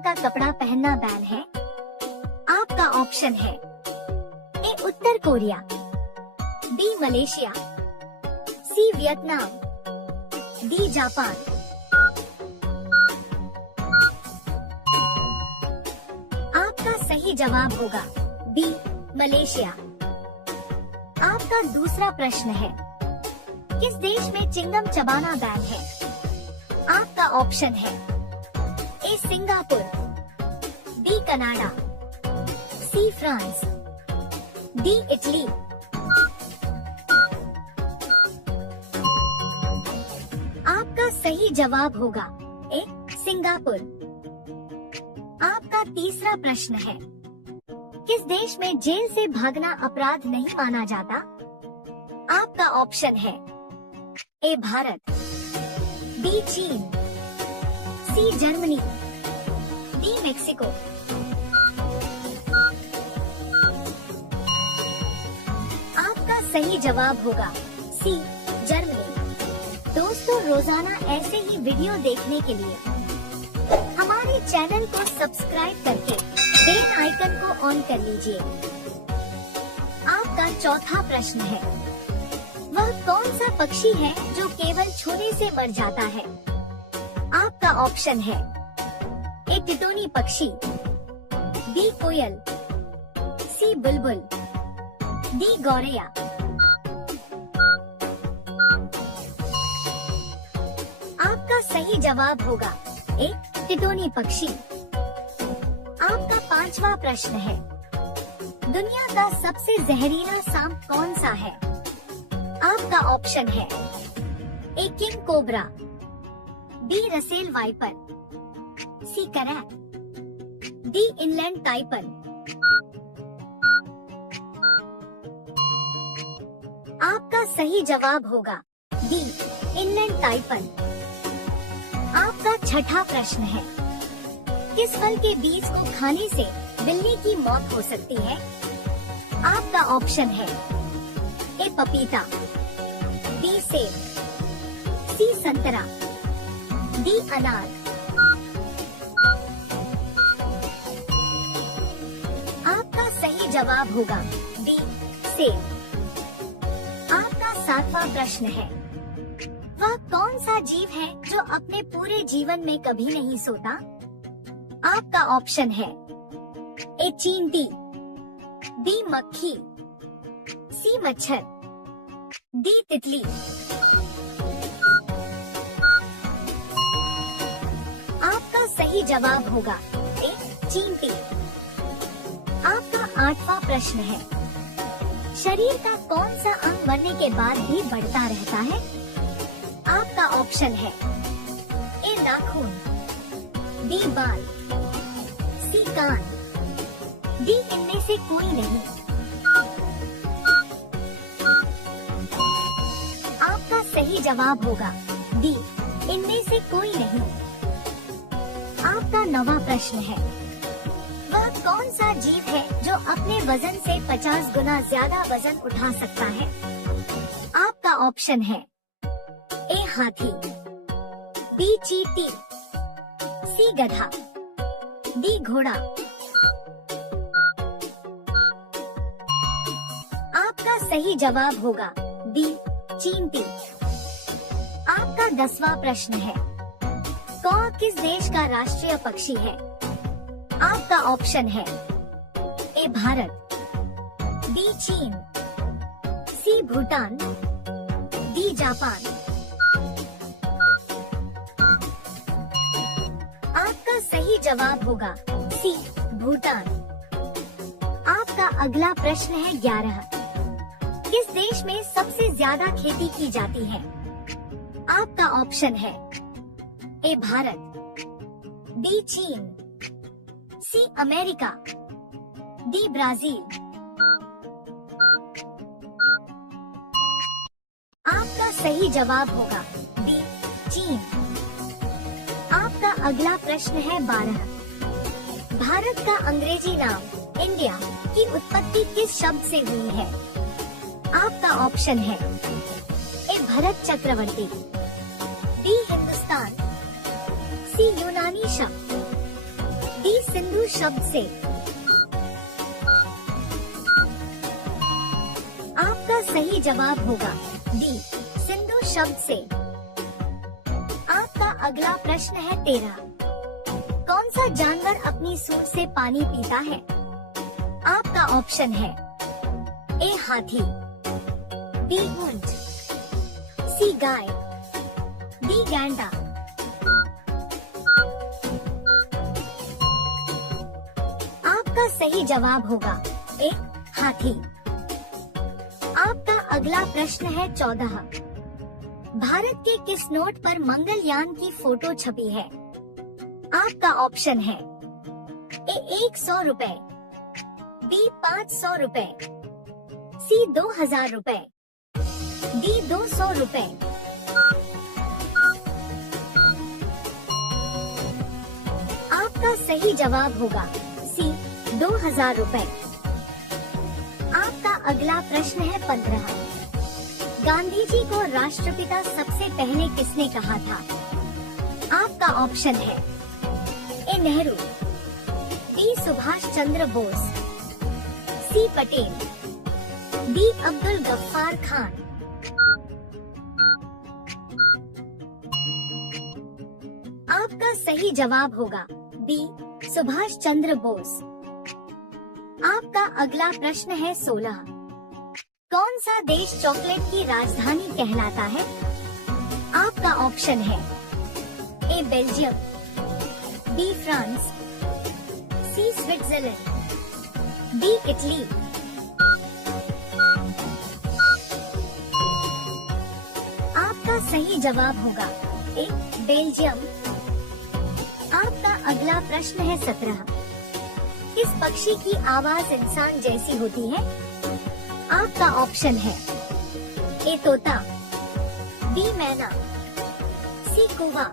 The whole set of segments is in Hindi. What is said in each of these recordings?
का कपड़ा पहनना बैन है? आपका ऑप्शन है ए उत्तर Korea, B Malaysia, C Vietnam, D Japan. आपका सही जवाब होगा बी मलेशिया। आपका दूसरा प्रश्न है, किस देश में चिंगम चबाना बैन है? आपका ऑप्शन है A Singapore, B Canada, C France, D Italy. आपका सही जवाब होगा ए सिंगापुर। आपका तीसरा प्रश्न है, किस देश में जेल से भागना अपराध नहीं माना जाता? आपका ऑप्शन है ए भारत, बी चीन, सी जर्मनी, डी मेक्सिको। आपका सही जवाब होगा सी जर्मनी। दोस्तों, रोजाना ऐसे ही वीडियो देखने के लिए हमारे चैनल को सब्सक्राइब करके बेल आइकन को ऑन कर लीजिए। आपका चौथा प्रश्न है, वह कौन सा पक्षी है जो केवल छूने से मर जाता है? आपका ऑप्शन है ए टिटोनी पक्षी, बी कोयल, सी बुलबुल, डी गौरैया। आपका सही जवाब होगा ए टिटोनी पक्षी। आपका पांचवा प्रश्न है, दुनिया का सबसे जहरीला सांप कौन सा है? आपका ऑप्शन है A king cobra, B Russell viper, C krait, D inland taipan. आपका सही जवाब होगा डी इनलैंड टाइपन। आपका छठा प्रश्न है, किस फल के बीज को खाने से बिल्ली की मौत हो सकती है? आपका ऑप्शन है ए पपीता, बी सेब, सी संतरा, डी अनार। आपका सही जवाब होगा डी सेब। आपका सातवां प्रश्न है, वह कौन सा जीव है जो अपने पूरे जीवन में कभी नहीं सोता? आपका ऑप्शन है ए चींटी, बी मक्खी, सी मच्छर, डी तितली। आपका सही जवाब होगा ए चींटी। आपका आठवां प्रश्न है, शरीर का कौन सा अंग मरने के बाद भी बढ़ता रहता है? आपका ऑप्शन है ए नाखून, बी बाल, सी कान, डी इनमें से कोई नहीं। आपका सही जवाब होगा डी इनमें से कोई नहीं। आपका नौवां प्रश्न है, वह कौन सा जीव है जो अपने वजन से 50 गुना ज्यादा वजन उठा सकता है? आपका ऑप्शन है ए हाथी, बी चींटी, सी गधा, डी घोड़ा। आपका सही जवाब होगा बी चींटी। आपका 10वां प्रश्न है, कौवा किस देश का राष्ट्रीय पक्षी है? आपका ऑप्शन है ए भारत, बी चीन, सी भूटान, डी जापान। आपका सही जवाब होगा सी भूटान। आपका अगला प्रश्न है 11, किस देश में सबसे ज्यादा खेती की जाती है? आपका ऑप्शन है ए भारत, बी चीन, सी अमेरिका, डी ब्राजील। आपका सही जवाब होगा बी चीन। आपका अगला प्रश्न है 12, भारत का अंग्रेजी नाम इंडिया की उत्पत्ति किस शब्द से हुई है? आपका ऑप्शन है ए भरत चक्रवर्ती, बी हिंदुस्तान, सी यूनानी शब्द, डी सिंधु शब्द से। आपका सही जवाब होगा डी सिंधु शब्द से। आपका अगला प्रश्न है 13। कौन सा जानवर अपनी सूंड से पानी पीता है? आपका ऑप्शन है ए हाथी, बी ऊंट, सी गाय, डी गैंडा। आपका सही जवाब होगा ए हाथी। आपका अगला प्रश्न है 14। भारत के किस नोट पर मंगलयान की फोटो छपी है? आपका ऑप्शन है ए 100 रुपए, बी 500 रुपए, सी 2000 रुपए, डी 200 रुपए। आपका सही जवाब होगा सी 2000 रुपए। आपका अगला प्रश्न है 15। गांधी जी को राष्ट्रपिता सबसे पहले किसने कहा था? आपका ऑप्शन है ए नेहरू, बी सुभाष चंद्र बोस, सी पटेल, डी अब्दुल गफ्फार खान। आपका सही जवाब होगा बी सुभाष चंद्र बोस। आपका अगला प्रश्न है 16। कौन सा देश चॉकलेट की राजधानी कहलाता है? आपका ऑप्शन है ए बेल्जियम, बी फ्रांस, सी स्विट्जरलैंड, डी इटली। आपका सही जवाब होगा ए बेल्जियम। आपका अगला प्रश्न है 17। किस पक्षी की आवाज इंसान जैसी होती है? आपका ऑप्शन है ए तोता, बी मैना, सी कौवा,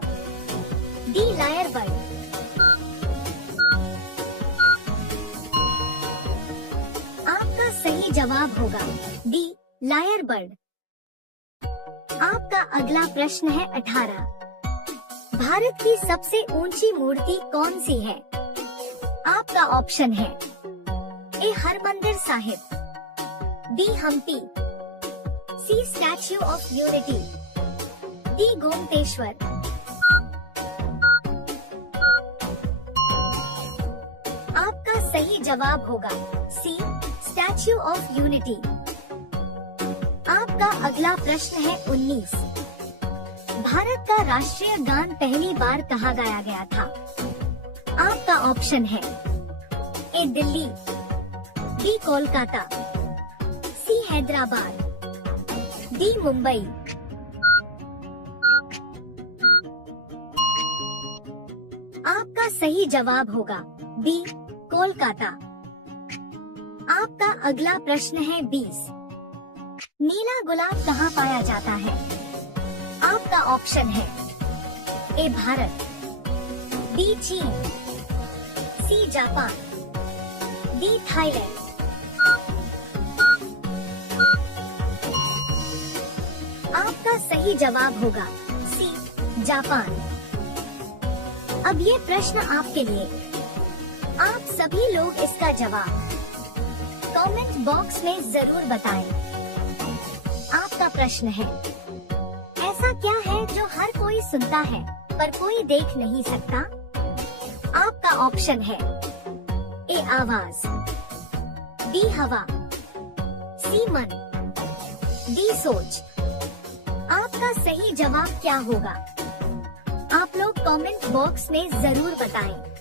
डी लायर बर्ड। आपका सही जवाब होगा डी लायर बर्ड। आपका अगला प्रश्न है 18। भारत की सबसे ऊंची मूर्ति कौन सी है? आपका ऑप्शन है A Harmandir Sahib, B Hampi, C Statue of Unity, D Gomateshwar. आपका सही जवाब होगा सी स्टैच्यू ऑफ यूनिटी। आपका अगला प्रश्न है 19। भारत का राष्ट्रीय गान पहली बार कहाँ गाया गया था? आपका ऑप्शन है ए दिल्ली, बी कोलकाता, सी हैदराबाद, डी मुंबई। आपका सही जवाब होगा बी कोलकाता। आपका अगला प्रश्न है 20। नीला गुलाब कहाँ पाया जाता है? आपका ऑप्शन है ए भारत, बी चीन, सी जापान, डी थाईलैंड। आपका सही जवाब होगा सी जापान। अब ये प्रश्न आपके लिए। आप सभी लोग इसका जवाब कमेंट बॉक्स में जरूर बताएं। आपका प्रश्न है, ऐसा क्या है जो हर कोई सुनता है पर कोई देख नहीं सकता? आपका ऑप्शन है ए आवाज, बी हवा, सी मन, डी सोच। आपका सही जवाब क्या होगा? आप लोग कमेंट बॉक्स में जरूर बताएं।